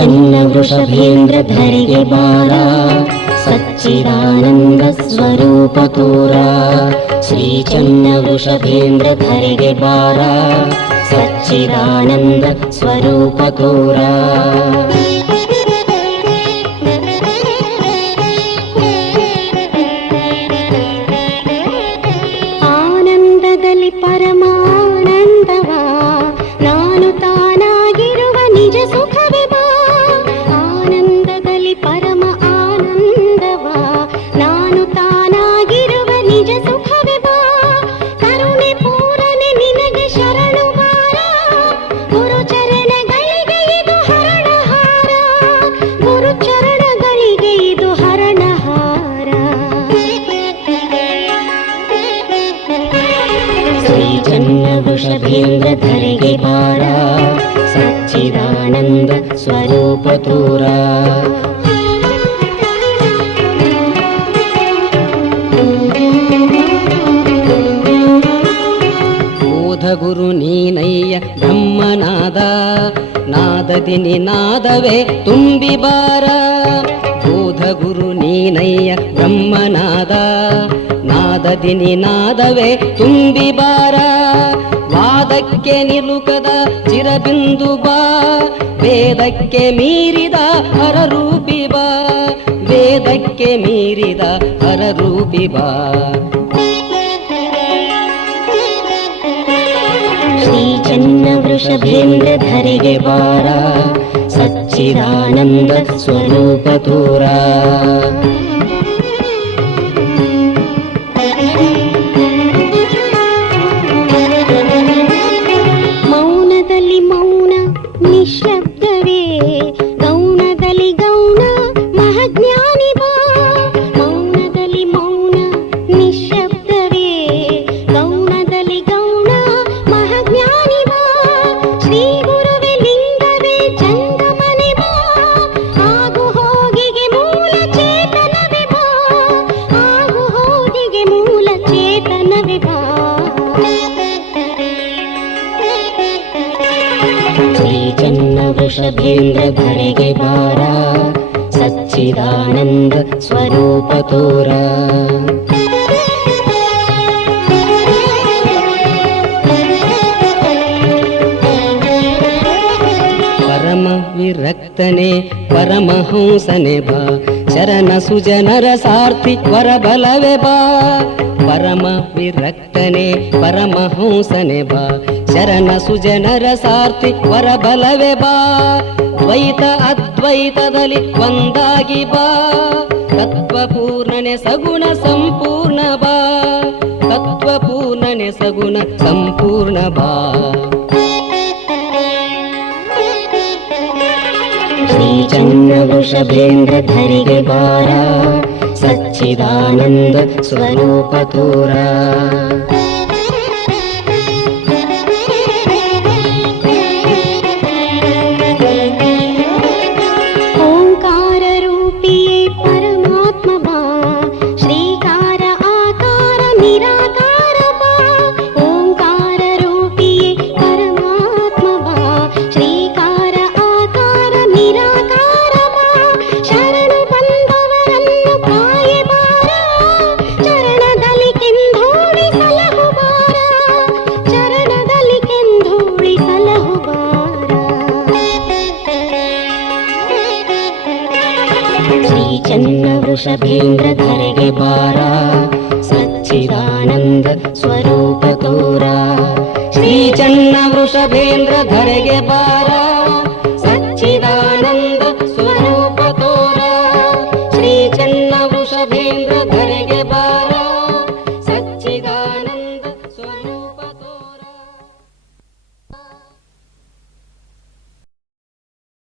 ಚನ್ನ ವೃಷಭೇಂದ್ರಧರಿಗೆ ಬಾರ, ಸಚ್ಚಿದಾನಂದ ಸ್ವರೂಪ ತೋರ. ಶ್ರೀ ಚನ್ನ ವೃಷಭೇಂದ್ರಧರಿಗೆ ಬಾರ, ಸಚ್ಚಿದಾನಂದ ಸ್ವರೂಪ ತೋರ. ಆನಂದದಲ್ಲಿ ಪರಮಾನಂದವ, ನಾನು ತಾನಾಗಿರುವ ನಿಜ ಸುಖವೇ ಬಾ. ಆನಂದದಲ್ಲಿ ಪರಮ ಆನಂದವ, ನಾನು ತಾನಾಗಿರುವ ನಿಜ ಸುಖವೇ ಬಾ. ಕರುಣೆ ಪೂರನೆ ನಿನಗೆ ಶರಣು ಬಾರ, ಗುರು ಚರಣಗಳಿಗೆ ಇದು ಹರಣಹಾರ. ಗುರು ಚರಣಗಳಿಗೆ ಇದು ಹರಣಹಾರ. ಶ್ರೀ ಚನ್ನ ವೃಷಭೇಂದ್ರಧರಿಗೆ ಬಾರ, ಸಚ್ಚಿದಾನಂದ ಸ್ವರೂಪ ತೋರ. ಬೋಧ ಗುರು ನೀನಯ್ಯ ಬ್ರಹ್ಮನಾದ, ನಾದದಿ ನಿನಾದವೇ ತುಂಬಿ ಬಾರ. ಬೋಧ ಗುರು ನೀನಯ್ಯ ಬ್ರಹ್ಮನಾದ, ನಾದದಿ ನಿನಾದವೇ ತುಂಬಿ ಬಾರ. ವಾದಕ್ಕೆ ನಿಲುಕದ ಚಿರಬಿಂದು ಬಾ, ವೇದಕ್ಕೆ ಮೀರಿದ ಹರರೂಪಿ ಬಾ. ವೇದಕ್ಕೆ ಮೀರಿದ ಹರರೂಪಿ ಬಾ. ಶ್ರೀ ಚನ್ನ ವೃಷಭೇಂದ್ರಧರಿಗೆ ಬಾರ, ಸಚ್ಚಿದಾನಂದ ಸ್ವರೂಪ ತೋರ. ಮೌನದಲ್ಲಿ ಮೌನ ನಿಶ್ಶಬ್ದವೇ, ಗೌಣದಲ್ಲಿ ಗೌಣ ಮಹಾಜ್ಞಾನಿ ಬಾ. ಮೌನದಲ್ಲಿ ಮೌನ ನಿಶ್ಶಬ್ದವೇ, ಗೌಣದಲ್ಲಿ ಗೌಣ ಮಹಾಜ್ಞಾನಿ ಬಾ. ಶ್ರೀ ಗುರುವೇ ಲಿಂಗವೇ ಜಂಗಮನೆ ಬಾ, ಆಗು ಹೋಗಿಗೆ ಮೂಲ ಚೇತನವೇ ಬಾ. ಆಗು ಹೋಗಿಗೆ ಮೂಲ ಚೇತನವೇ ಬಾ. ಶ್ರೀ ಚನ್ನ ವೃಷಭೇಂದ್ರಧರಿಗೆ ಬಾರ, ಸಚ್ಚಿದಾನಂದ ಸ್ವರೂಪ ತೋರ. ಪರಮ ವಿರಕ್ತನೆ ಪರಮಹಂಸನೆ ಬಾ, ಶರಣ ಸುಜನರ ಸಾರ್ಥಿ ವರಬಲವೇ ಬಾ. ಪರಮ ವಿರಕ್ತನೆ ಪರಮಹಂಸನೆ ಬಾ, ಶರಣ ಸುಜನರ ಸಾರ್ಥಿ ವರಬಲವೇ ಬಾ. ದ್ವೈತ ಅದ್ವೈತದಲ್ಲಿ ಒಂದಾಗಿ ಬಾ, ತತ್ವಪೂರ್ಣನೆ ಸಗುಣ ಸಂಪೂರ್ಣ ಬಾ. ತತ್ವಪೂರ್ಣನೆ ಸಗುಣ ಸಂಪೂರ್ಣ ಬಾ. ಶ್ರೀ ಚನ್ನ ವೃಷಭೇಂದ್ರಧರಿಗೆ ಬಾರ, ಸಚ್ಚಿದಾನಂದ ಸ್ವರೂಪ ತೋರ. ಓಂಕಾರ ರೂಪಿಯೇ ಪರಮಾತ್ಮ ಬಾ, ಶ್ರೀಕಾರ ಆಕಾರ ನಿರಾಕಾರ ಬಾ. ಓಂಕಾರ ರೂಪಿಯೇ ಪರಮಾತ್ಮ ಬಾ, ಶ್ರೀಕಾರ ಆಕಾರ ನಿರಾಕಾರ ಬಾ. ಶರಣು ಬಂದವರನ್ನು ಕಾಯೆ ಬಾರ, ಚರಣದಲ್ಲಿ ಕೆಂಧೂಳಿ ಸಲಹು ಬಾರ. ಚರಣದಲ್ಲಿ ಕೆಂಧೂಳಿ ಸಲಹು ಬಾರ. ಶ್ರೀ ಚನ್ನ ವೃಷಭೇಂದ್ರಧರಿಗೆ ಬಾರ, ಸಚ್ಚಿದಾನಂದ ಸ್ವರೂಪ ತೋರ. ಶ್ರೀ ಚನ್ನ ವೃಷಭೇಂದ್ರಧರಿಗೆ ಬಾರ,